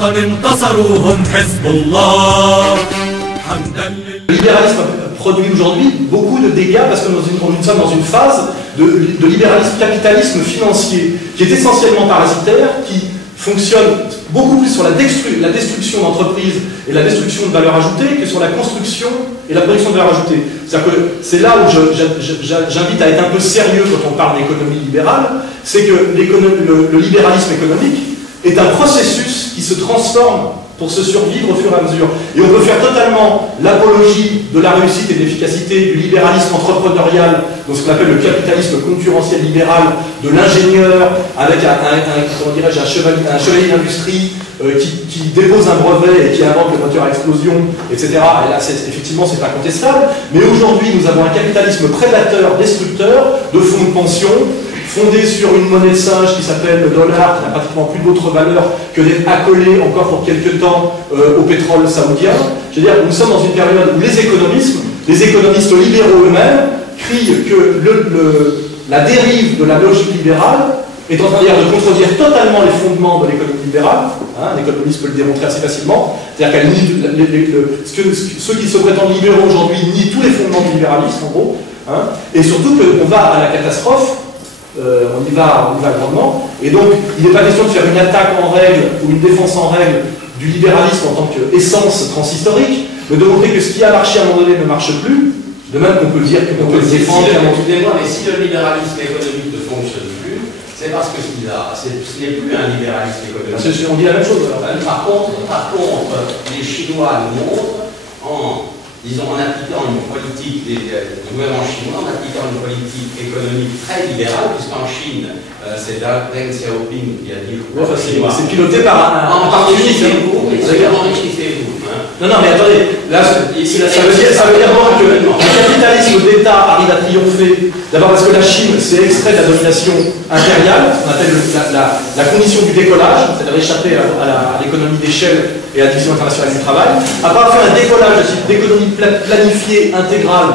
لقد انتصروا هم حزب الله. Le libéralisme produit aujourd'hui beaucoup de dégâts parce que nous sommes dans une phase de libéralisme capitalisme financier qui est essentiellement parasitaire, qui fonctionne beaucoup plus sur la destruction d'entreprises et la destruction de valeur ajoutée que sur la construction et la production de valeur ajoutée. C'est-à-dire que c'est là où j'invite à être un peu sérieux quand on parle d'économie libérale, c'est que le libéralisme économique est un processus qui se transforme pour se survivre au fur et à mesure. Et on peut faire totalement l'apologie de la réussite et de l'efficacité du libéralisme entrepreneurial, donc ce qu'on appelle le capitalisme concurrentiel libéral, de l'ingénieur avec un chevalier d'industrie qui dépose un brevet et qui invente le moteur à explosion, etc. Et là, effectivement, c'est pas contestable. Mais aujourd'hui, nous avons un capitalisme prédateur, destructeur, de fonds de pension, fondé sur une monnaie de singe qui s'appelle le dollar, qui n'a pratiquement plus d'autre valeur que d'être accolé encore pour quelques temps au pétrole saoudien. Je veux dire, nous sommes dans une période où les économistes libéraux eux-mêmes crient que la dérive de la logique libérale est en train de contredire totalement les fondements de l'économie libérale. Hein, l'économiste peut le démontrer assez facilement. C'est-à-dire qu'elle nie ceux qui se prétendent libéraux aujourd'hui nient tous les fondements du libéralisme, en gros. Hein, et surtout qu'on va à la catastrophe. On y va grandement, et donc il n'est pas question de faire une attaque en règle ou une défense en règle du libéralisme en tant qu'essence transhistorique, mais de montrer que ce qui a marché à un moment donné ne marche plus, de même qu'on peut dire qu'on peut le défendre. Excusez-moi, mais si le libéralisme économique ne fonctionne plus, c'est parce que ce n'est plus un libéralisme économique. On dit la même chose. Alors. Par contre, les Chinois nous montrent en appliquant une politique du gouvernement chinois, en appliquant une politique économique très libérale, puisqu'en Chine, c'est Deng Xiaoping qui a dit... c'est piloté par un parti unique. Enrichissez-vous. Non, mais attendez, là, ça veut dire que le capitalisme d'État arrive à triompher, d'abord parce que la Chine s'est extraite de la domination impériale, on appelle la condition du décollage, c'est-à-dire échapper à l'économie d'échelle et à la division internationale du travail. Après avoir fait un décollage d'économie planifiée, intégrale,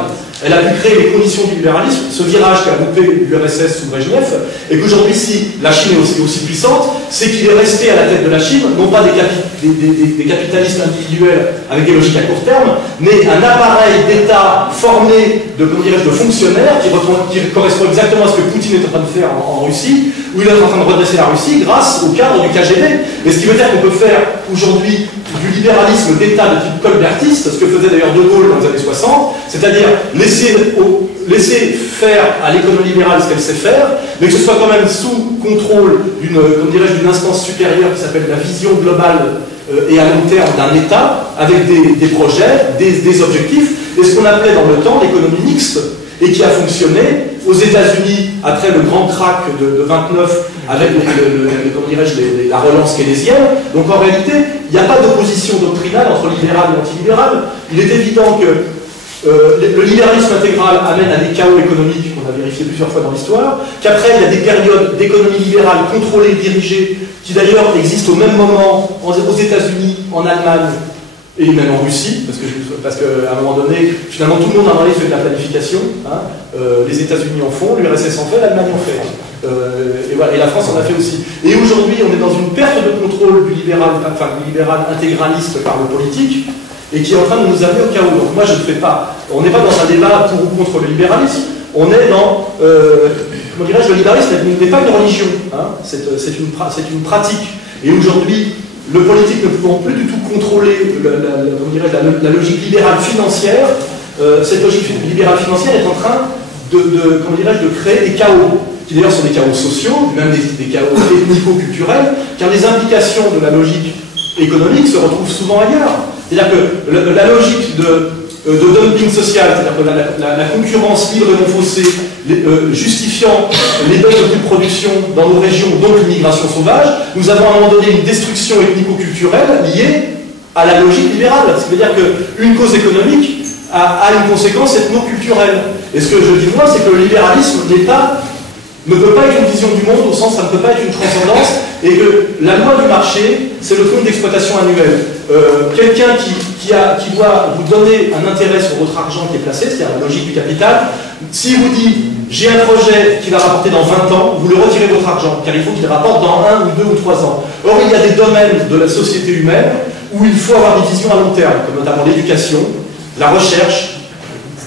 elle a pu créer les conditions du libéralisme, ce virage qui a coupé l'URSS sous Brejnev, et qu'aujourd'hui, si la Chine est aussi puissante, c'est qu'il est resté à la tête de la Chine, non pas des capitalistes individuels avec des logiques à court terme, mais un appareil d'État formé de fonctionnaires qui correspond exactement à ce que Poutine est en train de faire en Russie, où il est en train de redresser la Russie grâce au cadre du KGB. Et ce qui veut dire qu'on peut faire aujourd'hui du libéralisme d'État de type colbertiste, ce que faisait d'ailleurs De Gaulle dans les années 60, c'est-à-dire laisser faire à l'économie libérale ce qu'elle sait faire, mais que ce soit quand même sous contrôle d'une instance supérieure qui s'appelle la vision globale et à long terme d'un État, avec des projets, des objectifs, et ce qu'on appelait dans le temps l'économie mixte, et qui a fonctionné aux États-Unis après le grand krach de 29 avec la relance keynésienne. Donc en réalité, il n'y a pas d'opposition doctrinale entre libéral et antilibéral. Il est évident que le libéralisme intégral amène à des chaos économiques qu'on a vérifié plusieurs fois dans l'histoire, qu'après il y a des périodes d'économie libérale contrôlée, dirigée, qui d'ailleurs existent au même moment aux États-Unis, en Allemagne, et même en Russie, parce qu'à un moment donné, finalement tout le monde a fait de la planification, hein, les États-Unis en font, l'URSS en fait, l'Allemagne en fait, et la France en a fait aussi. Et aujourd'hui, on est dans une perte de contrôle du libéral intégraliste par le politique, et qui est en train de nous amener au chaos. Donc moi je ne fais pas, on n'est pas dans un débat pour ou contre le libéralisme, on est dans, le libéralisme n'est pas une religion, hein, c'est une pratique. Et aujourd'hui, le politique ne pouvant plus du tout contrôler la logique libérale financière, cette logique libérale financière est en train de créer des chaos, qui d'ailleurs sont des chaos sociaux, même des chaos ethnico-culturels, car les implications de la logique économique se retrouvent souvent ailleurs. C'est-à-dire que la logique de dumping social, c'est-à-dire que la concurrence libre et non faussée, justifiant les baisses de coûts de production dans nos régions, donc l'immigration sauvage, nous avons à un moment donné une destruction ethnico-culturelle liée à la logique libérale. Ce qui veut dire qu'une cause économique a une conséquence ethno-culturelle. Et ce que je dis moi, c'est que le libéralisme ne peut pas être une vision du monde, au sens ça ne peut pas être une transcendance, et que la loi du marché, c'est le compte d'exploitation annuel. Quelqu'un qui doit vous donner un intérêt sur votre argent qui est placé, c'est-à-dire la logique du capital, s'il vous dit J'ai un projet qui va rapporter dans 20 ans, vous le retirez votre argent, car il faut qu'il rapporte dans 1 ou 2 ou 3 ans. Or, il y a des domaines de la société humaine où il faut avoir des visions à long terme, comme notamment l'éducation, la recherche,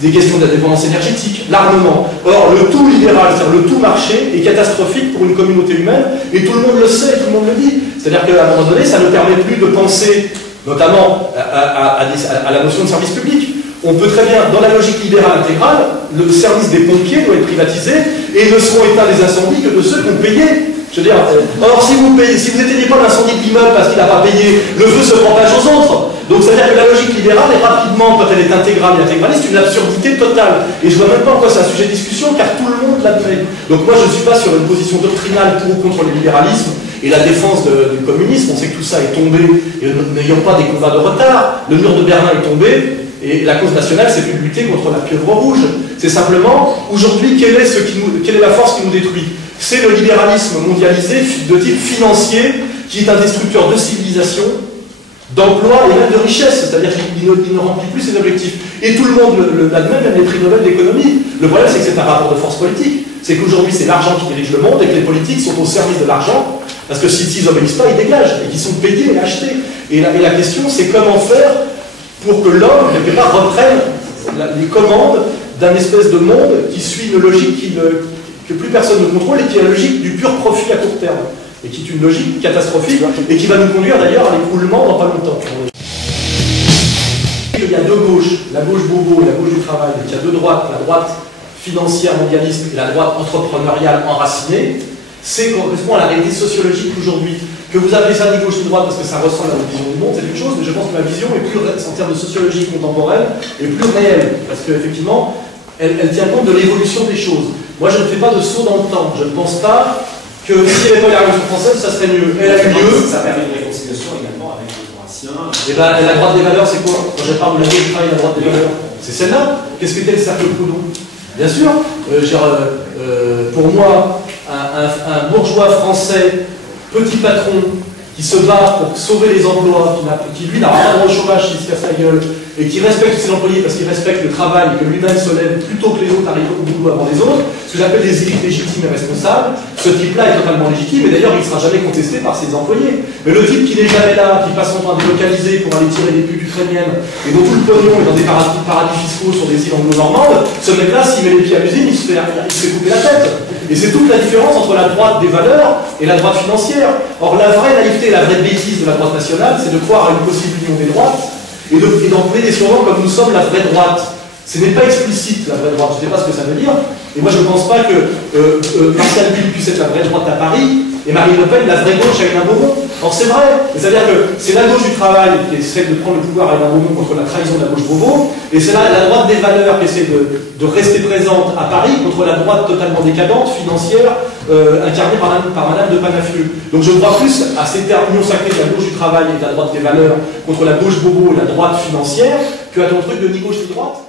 des questions d'indépendance énergétique, l'armement. Or, le tout libéral, c'est-à-dire le tout marché, est catastrophique pour une communauté humaine, et tout le monde le sait, tout le monde le dit. C'est-à-dire qu'à un moment donné, ça ne permet plus de penser, notamment à la notion de service public. On peut très bien, dans la logique libérale intégrale, le service des pompiers doit être privatisé, et ne seront éteints les incendies que de ceux qui ont payé. Je veux dire, or si vous n'éteignez pas l'incendie de l'immeuble parce qu'il n'a pas payé, le feu se propage aux autres. Donc c'est-à-dire que la logique libérale est rapidement, quand elle est intégrale et intégraliste, une absurdité totale. Et je vois même pas en quoi c'est un sujet de discussion, car tout le monde l'admet. Donc moi je ne suis pas sur une position doctrinale pour ou contre le libéralisme et la défense du communisme. On sait que tout ça est tombé, et n'ayons pas des combats de retard. Le mur de Berlin est tombé, et la cause nationale, c'est plus de lutter contre la pieuvre rouge. C'est simplement, aujourd'hui, quelle est la force qui nous détruit? C'est le libéralisme mondialisé de type financier, qui est un destructeur de civilisation, d'emploi et même de richesse, c'est-à-dire qu'il ne remplit plus ses objectifs. Et tout le monde l'admet, même les prix Nobel d'économie. Le problème, c'est que c'est un rapport de force politique. C'est qu'aujourd'hui, c'est l'argent qui dirige le monde et que les politiques sont au service de l'argent, parce que s'ils n'obéissent pas, ils dégagent, et qu'ils sont payés et achetés. Et la question, c'est comment faire pour que l'homme, quelque part, reprenne les commandes d'un espèce de monde qui suit une logique que plus personne ne contrôle et qui est la logique du pur profit à court terme. Et qui est une logique catastrophique et qui va nous conduire d'ailleurs à l'écroulement dans pas longtemps. Il y a deux gauches, la gauche bobo et la gauche du travail, il y a deux droites, la droite financière mondialiste et la droite entrepreneuriale enracinée. C'est correspond à la réalité sociologique aujourd'hui. Que vous appelez ça ni gauche ni droite parce que ça ressemble à votre vision du monde, c'est une chose, mais je pense que ma vision est plus, en termes de sociologie contemporaine, est plus réelle, parce qu'effectivement, elle tient compte de l'évolution des choses. Moi, je ne fais pas de saut dans le temps. Je ne pense pas que s'il n'y avait pas la Révolution française, ça serait mieux. Elle a eu lieu. Ça permet une réconciliation également avec les Croatiens. Et bien, la droite des valeurs, c'est quoi? Quand je parle de la gauche, la droite des valeurs, c'est celle-là. Qu'est-ce qu'était le cercle Proudhon? Bien sûr, pour moi, un bourgeois français, petit patron, qui se bat pour sauver les emplois, qui lui n'a pas droit au chômage s'il se casse la gueule, et qui respecte ses employés parce qu'il respecte le travail et que lui-même se lève plutôt que les autres arrivent au boulot avant les autres, ce que j'appelle des élites légitimes et responsables, ce type-là est totalement légitime, et d'ailleurs il ne sera jamais contesté par ses employés. Mais le type qui n'est jamais là, qui passe son temps à délocaliser pour aller tirer des putes ukrainiennes, et dont tout le pognon est dans des paradis fiscaux sur des îles anglo-normandes, ce mec-là, s'il met les pieds à l'usine, il se fait couper la tête. Et c'est toute la différence entre la droite des valeurs et la droite financière. Or, la vraie naïveté et la vraie bêtise de la droite nationale, c'est de croire à une possible union des droites et d'employer des surnoms comme nous sommes la vraie droite. Ce n'est pas explicite, la vraie droite. Je ne sais pas ce que ça veut dire. Et moi, je ne pense pas que Marcel Bulle puisse être la vraie droite à Paris et Marine Le Pen la vraie gauche à Hénin Beaumont. Or, c'est vrai. C'est-à-dire que c'est la gauche du travail qui essaie de prendre le pouvoir à Hénin Beaumont contre la trahison de la gauche Beauvau, et c'est la droite des valeurs qui essaie de rester présente à Paris contre la droite totalement décadente, financière, incarnée par Madame de Panafieux. Donc je crois plus à ces termes union sacrée de la gauche du travail et de la droite des valeurs contre la gauche Beauvau et la droite financière qu'à ton truc de ni gauche ni droite.